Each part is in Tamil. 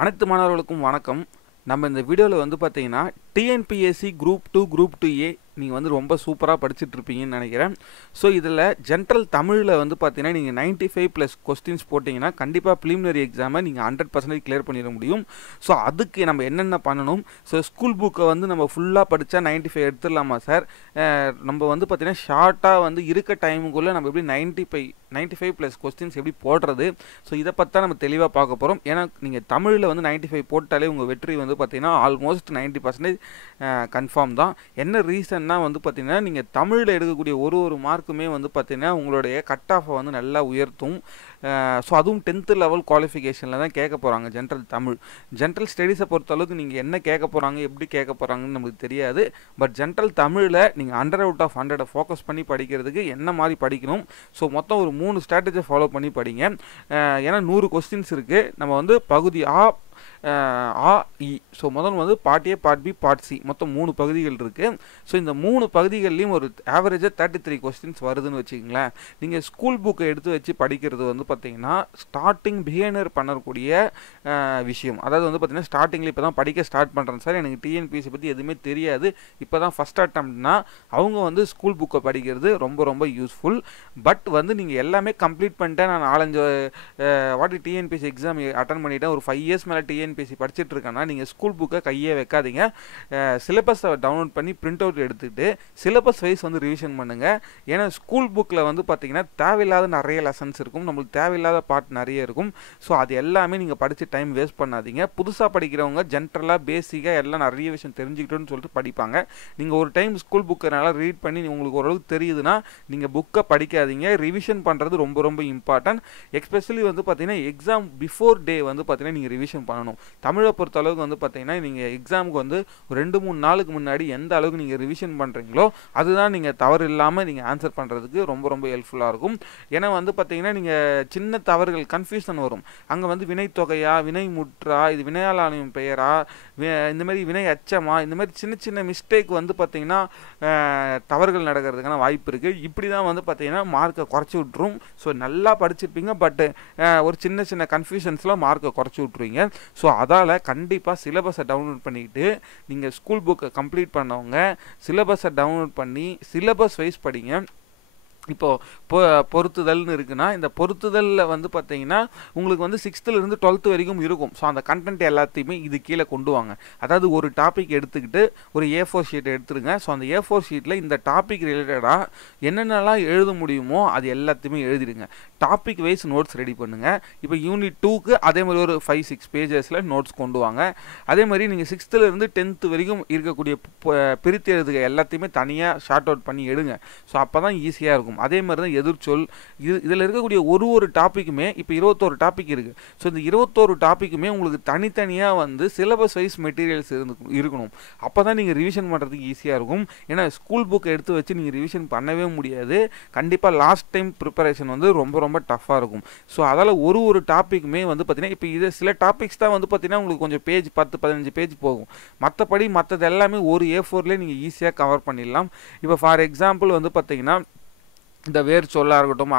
அனைத்து மாணவர்களுக்கும் வணக்கம். நம்ம இந்த வீடியோவில் வந்து பார்த்தீங்கன்னா டிஎன்பிஎஸ்சி குரூப் 2 குரூப் 2A நீங்கள் வந்து ரொம்ப சூப்பராக படிச்சுட்டு இருப்பீங்கன்னு நினைக்கிறேன். ஸோ இதில் ஜென்ரல் தமிழில் வந்து பார்த்தீங்கன்னா நீங்கள் 95+ கொஸ்டின்ஸ் போட்டிங்கன்னா கண்டிப்பாக ப்ரிலிமினரி எக்ஸாமை நீங்கள் 100% கிளியர் பண்ணிட முடியும். ஸோ அதுக்கு நம்ம என்னென்ன பண்ணணும்? ஸோ ஸ்கூல் புக்கை வந்து நம்ம ஃபுல்லாக படித்தா 95 எடுத்துடலாமா சார்? நம்ம வந்து பார்த்தீங்கன்னா ஷார்ட்டாக வந்து இருக்க டைமுக்குள்ளே நம்ம எப்படி 95+ கொஸ்டின்ஸ் எப்படி போடுறது? ஸோ இதை பற்றி தான் நம்ம தெளிவாக பார்க்க போகிறோம். ஏன்னா நீங்கள் தமிழில் வந்து 95 போட்டாலே உங்கள் வெற்றி வந்து பார்த்தீங்கன்னா ஆல்மோஸ்ட் 90% கன்ஃபார்ம் தான். என்ன ரீசன்னா வந்து பார்த்தீங்கன்னா நீங்கள் தமிழில் எடுக்கக்கூடிய ஒரு மார்க்குமே வந்து பார்த்தீங்கன்னா உங்களுடைய கட் ஆஃபை வந்து நல்லா உயர்த்தும். ஸோ அதுவும் 10th லெவல் குவாலிஃபிகேஷனில் தான் கேட்க போகிறாங்க ஜென்ரல் தமிழ். ஜென்ரல் ஸ்டடீஸை பொறுத்தளவுக்கு நீங்கள் என்ன கேட்க போகிறாங்க, எப்படி கேட்க போகிறாங்கன்னு நமக்கு தெரியாது. பட் ஜென்ரல் தமிழில் நீங்கள் 100 out of 100 ஃபோக்கஸ் பண்ணி படிக்கிறதுக்கு என்ன மாதிரி படிக்கணும்? ஸோ மொத்தம் ஒரு 3 ஸ்ட்ராட்டஜி ஃபாலோ பண்ணி படிங்க. ஏன்னா 100 கொஸ்டின்ஸ் இருக்குது. நம்ம வந்து பகுதி ஆ இ. ஸோ முதல் வந்து part A, part B, part C, மொத்தம் 3 பகுதிகள் இருக்குது. ஸோ இந்த 3 பகுதிகள்லையும் ஒரு ஆவரேஜாக 33 கொஸ்டின்ஸ் வருதுன்னு வச்சுக்கோங்களேன். நீங்கள் ஸ்கூல் புக்கை எடுத்து வச்சு படிக்கிறது வந்து பார்த்தீங்கன்னா ஸ்டார்டிங் பிகினர் பண்ணக்கூடிய விஷயம். அதாவது வந்து பார்த்தீங்கன்னா ஸ்டார்டிங்கில் இப்போ தான் படிக்க ஸ்டார்ட் பண்ணுறேன் சார், எனக்கு டிஎன்பிஎஸ்சி பற்றி எதுவுமே தெரியாது, இப்போ தான் ஃபஸ்ட் அட்டம்ப்ட்னா அவங்க வந்து ஸ்கூல் புக்கை படிக்கிறது ரொம்ப ரொம்ப யூஸ்ஃபுல். பட் வந்து நீங்கள் எல்லாமே கம்ப்ளீட் பண்ணிட்டேன், நான் 4-5 வாட்டி டிஎன்பிஎஸ்சி எக்ஸாம் அட்டன் பண்ணிவிட்டேன், ஒரு 5 இயர்ஸ் மேலே டிஎன்பிஎஸ்சி படிச்சுட்டு இருக்கேன்னா நீங்கள் ஸ்கூல் புக்கை கையே வைக்காதீங்க. சிலபஸை டவுன்லோட் பண்ணி பிரிண்ட் அவுட் எடுத்துக்கிட்டு சிலபஸ் வைஸ் வந்து ரிவிஷன் பண்ணுங்கள். ஏன்னா ஸ்கூல் புக்கில் வந்து பார்த்தீங்கன்னா தேவையில்லாத நிறைய லெசன்ஸ் இருக்கும், நம்மளுக்கு தேவையில்லாத பார்ட் நிறைய இருக்கும். ஸோ அது எல்லாமே நீங்கள் படித்து டைம் வேஸ்ட் பண்ணாதீங்க. புதுசாக படிக்கிறவங்க ஜென்ரலாக பேசிக்காக எல்லாம் நிறைய விஷயம் தெரிஞ்சுக்கிட்டோன்னு சொல்லிட்டு படிப்பாங்க. நீங்கள் ஒரு டைம் ஸ்கூல் புக்கை நல்லா ரீட் பண்ணி உங்களுக்கு ஓரளவுக்கு தெரியுதுன்னா நீங்கள் புக்கை படிக்காதீங்க. ரிவிஷன் பண்ணுறது ரொம்ப ரொம்ப இம்பார்ட்டன்ட். எஸ்பெஷலி வந்து பார்த்தீங்கன்னா எக்ஸாம் பிஃபோர் டே வந்து பார்த்தீங்கன்னா நீங்கள் ரிவிஷன் பண்ணணும். தமிழை பொறுத்த அளவுக்கு வந்து பார்த்தீங்கன்னா நீங்கள் எக்ஸாமுக்கு வந்து ஒரு 2-3 நாளுக்கு முன்னாடி எந்த அளவுக்கு நீங்கள் ரிவிஷன் பண்ணுறீங்களோ அதுதான் நீங்கள் தவறு இல்லாமல் நீங்கள் ஆன்சர் பண்ணுறதுக்கு ரொம்ப ரொம்ப ஹெல்ப்ஃபுல்லாக இருக்கும். ஏன்னா வந்து பார்த்தீங்கன்னா நீங்கள் சின்ன தவறுகள் கன்ஃபியூஷன் வரும். அங்கே வந்து வினை தொகையா, வினை முற்றா, இது வினையாளானின் பெயரா, இந்த மாதிரி வினை அச்சமா, இந்த மாதிரி சின்ன சின்ன மிஸ்டேக் வந்து பார்த்தீங்கன்னா தவறுகள் நடக்கிறதுக்கான வாய்ப்பு இருக்குது. இப்படி தான் வந்து பார்த்தீங்கன்னா மார்க்கை குறைச்சி விட்ரும். ஸோ நல்லா படிச்சிருப்பீங்க, பட் ஒரு சின்ன சின்ன கன்ஃபியூஷன்ஸ்லாம் மார்க்கை குறைச்சி விட்ருவீங்க. ஸோ அதால் கண்டிப்பாக சிலபஸை டவுன்லோட் பண்ணிக்கிட்டு நீங்கள் ஸ்கூல் புக்கை கம்ப்ளீட் பண்ணவங்க சிலபஸை டவுன்லோட் பண்ணி சிலபஸ் வைஸ் படிங்க. இப்போது பொருத்துதல்னு இருக்குன்னா இந்த பொருத்துதலில் வந்து பார்த்தீங்கன்னா உங்களுக்கு வந்து 6th-லேருந்து 12th வரைக்கும் இருக்கும். ஸோ அந்த கண்டென்ட் எல்லாத்தையுமே இது கீழே கொண்டு வாங்க. அதாவது ஒரு டாபிக் எடுத்துக்கிட்டு ஒரு A4 ஷீட்டை எடுத்துருங்க. ஸோ அந்த A4 ஷீட்டில் இந்த டாபிக் ரிலேட்டடாக என்னென்னலாம் எழுத முடியுமோ அது எல்லாத்தையுமே எழுதிடுங்க. டாபிக் வைஸ் நோட்ஸ் ரெடி பண்ணுங்கள். இப்போ யூனிட் 2க்கு அதே மாதிரி ஒரு 5-6 பேஜஸில் நோட்ஸ் கொண்டு வாங்க. அதே மாதிரி நீங்கள் 6th-லேருந்து 10th வரைக்கும் இருக்கக்கூடிய பிரித்து எழுதுக எல்லாத்தையுமே தனியாக ஷார்ட் அவுட் பண்ணி எடுங்க. ஸோ அப்போ தான் ஈஸியாக இருக்கும். அதே மாதிரி தான் எதிர்ச்சொல், இதில் இருக்கக்கூடிய ஒரு டாப்பிக்குமே இப்போ 21 டாபிக் இருக்குது. ஸோ இந்த 21 டாப்பிக்குமே உங்களுக்கு தனித்தனியாக வந்து சிலபஸ் வைஸ் மெட்டீரியல்ஸ் இருக்கணும். அப்போ தான் நீங்கள் ரிவிஷன் பண்ணுறதுக்கு ஈஸியாக இருக்கும். ஏன்னா ஸ்கூல் புக்கை எடுத்து வச்சு நீங்கள் ரிவிஷன் பண்ணவே முடியாது. கண்டிப்பாக லாஸ்ட் டைம் ப்ரிப்பரேஷன் வந்து ரொம்ப ரொம்ப டஃப்பாக இருக்கும். ஸோ அதால் ஒரு டாப்பிக்குமே வந்து பார்த்தீங்கன்னா இப்போ இது சில டாபிக்ஸ் தான் வந்து பார்த்தீங்கன்னா உங்களுக்கு கொஞ்சம் பேஜ் 10-15 பேஜ் போகும். மற்றபடி மற்றது எல்லாமே ஒரு A4லேயே நீங்கள் ஈஸியாக கவர் பண்ணிடலாம். இப்போ ஃபார் எக்ஸாம்பிள் வந்து பார்த்தீங்கன்னா இந்த வேர் சொல்லாக இருக்கட்டும்,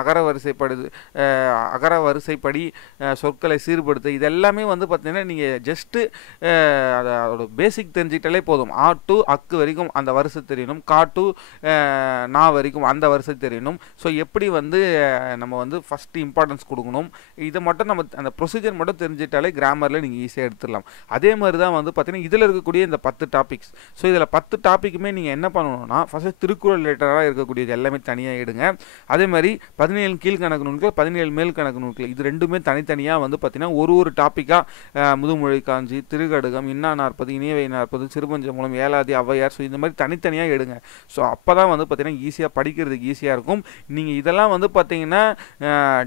அகர வரிசைப்படி சொற்களை சீர்படுத்த, இது எல்லாமே வந்து பார்த்தீங்கன்னா நீங்கள் ஜஸ்ட்டு அதோட பேசிக் தெரிஞ்சுக்கிட்டாலே போதும். ஆ டு அக்கு வரைக்கும் அந்த வரிசை தெரியணும், கா டு நா வரைக்கும் அந்த வரிசை தெரியணும். ஸோ எப்படி வந்து நம்ம வந்து ஃபஸ்ட்டு இம்பார்ட்டன்ஸ் கொடுக்கணும், இதை மட்டும் நம்ம அந்த ப்ரொசீஜர் மட்டும் தெரிஞ்சிட்டாலே கிராமரில் நீங்கள் ஈஸியாக எடுத்துடலாம். அதே மாதிரி தான் வந்து பார்த்தீங்கன்னா இதில் இருக்கக்கூடிய இந்த 10 டாபிக்ஸ். ஸோ இதில் 10 டாப்பிக்குமே நீங்கள் என்ன பண்ணணும்னா ஃபஸ்ட்டு திருக்குறள் ரிலேட்டடாக இருக்கக்கூடியது எல்லாமே தனியாக எடுங்க. அதே மாதிரி 17 கீழ்கணக்கு நூல்கள், 17 மேல் கணக்கு நூல்கள், இது ரெண்டுமே தனித்தனியாக வந்து பார்த்தீங்கன்னா ஒரு டாப்பிக்காக முதுமொழி காஞ்சி, திருக்கடுகம், இன்னா 40, இனியவை 40, சிறுபஞ்ச மூலம், ஏலாதி, ஔவையார், ஸோ இந்த மாதிரி தனித்தனியாக எடுங்க. ஸோ அப்போ தான் வந்து பார்த்தீங்கன்னா ஈஸியாக படிக்கிறதுக்கு ஈஸியாக இருக்கும். நீங்கள் இதெல்லாம் வந்து பார்த்தீங்கன்னா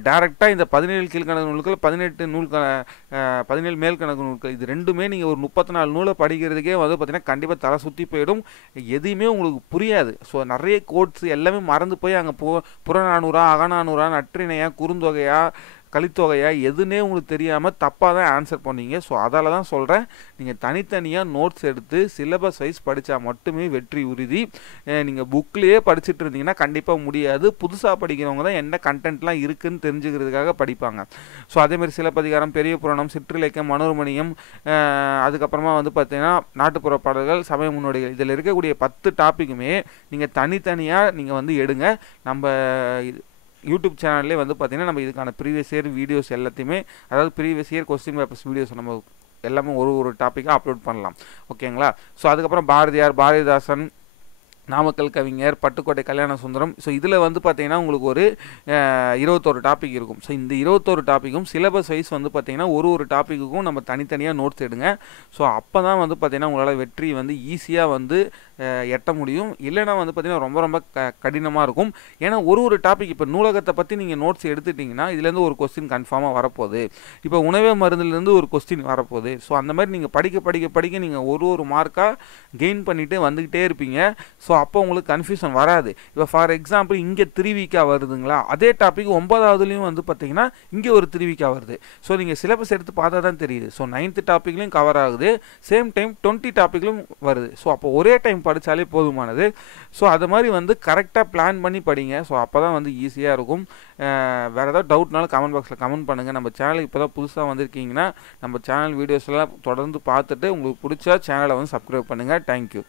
டேரெக்டாக இந்த 17 கீழ்கணக்கு நூல்கள், 17 மேல் கணக்கு நூல்கள், இது ரெண்டுமே நீங்கள் ஒரு 34 நூலை படிக்கிறதுக்கே வந்து பார்த்தீங்கன்னா கண்டிப்பாக தலை சுற்றி போயிடும். எதுவுமே உங்களுக்கு புரியாது. ஸோ நிறைய கோட்ஸ் எல்லாமே மறந்து போய் அங்கே புறநானூறா, அகநானூறா, நற்றிணையா, குறுந்தொகையா, கலித்தொகையா எதுனே உங்களுக்கு தெரியாமல் தப்பாக தான் ஆன்சர் பண்ணீங்க. ஸோ அதால தான் சொல்கிறேன், நீங்கள் தனித்தனியாக நோட்ஸ் எடுத்து சிலபஸ் வைஸ் படித்தா மட்டுமே வெற்றி உறுதி. நீங்கள் புக்லேயே படிச்சுட்டு இருந்தீங்கன்னா கண்டிப்பாக முடியாது. புதுசாக படிக்கிறவங்க தான் என்ன கண்டென்ட்லாம் இருக்குதுன்னு தெரிஞ்சுக்கிறதுக்காக படிப்பாங்க. ஸோ அதேமாதிரி சிலப்பதிகாரம், பெரிய புராணம், சிற்றிலக்கியம், மனோர்மணியம், அதுக்கப்புறமா வந்து பார்த்தீங்கன்னா நாட்டுப்புற பாடல்கள், சமய முன்னோடிகள், இதில் இருக்கக்கூடிய 10 டாப்பிக்குமே நீங்கள் தனித்தனியாக நீங்கள் வந்து எடுங்க. நம்ம யூடியூப் சேனல்லே வந்து பார்த்தீங்கன்னா நம்ம இதுக்கான ப்ரீவியஸ் இயர் வீடியோஸ் எல்லாத்தையுமே, அதாவது previous year question papers videos நம்ம எல்லாமே ஒரு டாப்பிக்காக அப்லோட் பண்ணலாம். ஓகேங்களா? ஸோ அதுக்கப்புறம் பாரதியார், பாரதிதாசன், நாமக்கல் கவிஞர், பட்டுக்கோட்டை கல்யாண சுந்தரம். ஸோ இதில் வந்து பார்த்தீங்கன்னா உங்களுக்கு ஒரு 21 டாபிக் இருக்கும். ஸோ இந்த 21 டாப்பிக்கும் சிலபஸ் வைஸ் வந்து பார்த்தீங்கன்னா ஒரு டாப்பிக்குக்கும் நம்ம தனித்தனியாக நோட்ஸ் எடுங்க. ஸோ அப்போ தான் வந்து பார்த்தீங்கன்னா உங்களால் வெற்றி வந்து ஈஸியாக வந்து எட்ட முடியும். இல்லைனா வந்து பார்த்தீங்கன்னா ரொம்ப ரொம்ப கடினமாக இருக்கும். ஏன்னா ஒரு டாபிக், இப்போ நூலகத்தை பற்றி நீங்கள் நோட்ஸ் எடுத்துட்டிங்கன்னா இதுலேருந்து ஒரு கொஸ்டின் கன்ஃபார்மாக வரப்போகுது. இப்போ உணவே மருந்துலேருந்து ஒரு கொஸ்டின் வரப்போகுது. ஸோ அந்த மாதிரி நீங்கள் படிக்க நீங்கள் ஒரு மார்க்காக கெயின் பண்ணிவிட்டு வந்துக்கிட்டே இருப்பீங்க. ஸோ அப்போ உங்களுக்கு கன்ஃபியூஷன் வராது. இப்போ ஃபார் எக்ஸாம்பிள் இங்கே 3 வீக்காக வருதுங்களா, அதே டாபிக் 9வதுலேயும் வந்து பார்த்தீங்கன்னா இங்கே ஒரு 3 வீக்காக வருது. ஸோ நீங்கள் சிலபஸ் எடுத்து பார்த்தா தான் தெரியுது. ஸோ 9th டாப்பிக்லையும் கவர் ஆகுது, சேம் டைம் 20 டாப்பிக்லையும் வருது. ஸோ அப்போ ஒரே டைம் படித்தாலே போதுமானது. ஸோ அது மாதிரி வந்து கரெக்டாக பிளான் பண்ணி படிங்க. ஸோ அப்போ தான் வந்து ஈஸியாக இருக்கும். வேறு ஏதாவது டவுட்னாலும் கமெண்ட் பாக்ஸில் கமெண்ட் பண்ணுங்கள். நம்ம சேனலுக்கு இப்போ தான் புதுசாக வந்திருக்கீங்கன்னா நம்ம சேனல் வீடியோஸ்லாம் தொடர்ந்து பார்த்துட்டு உங்களுக்கு பிடிச்சா சேனலை வந்து சப்ஸ்கிரைப் பண்ணுங்கள். தேங்க்யூ.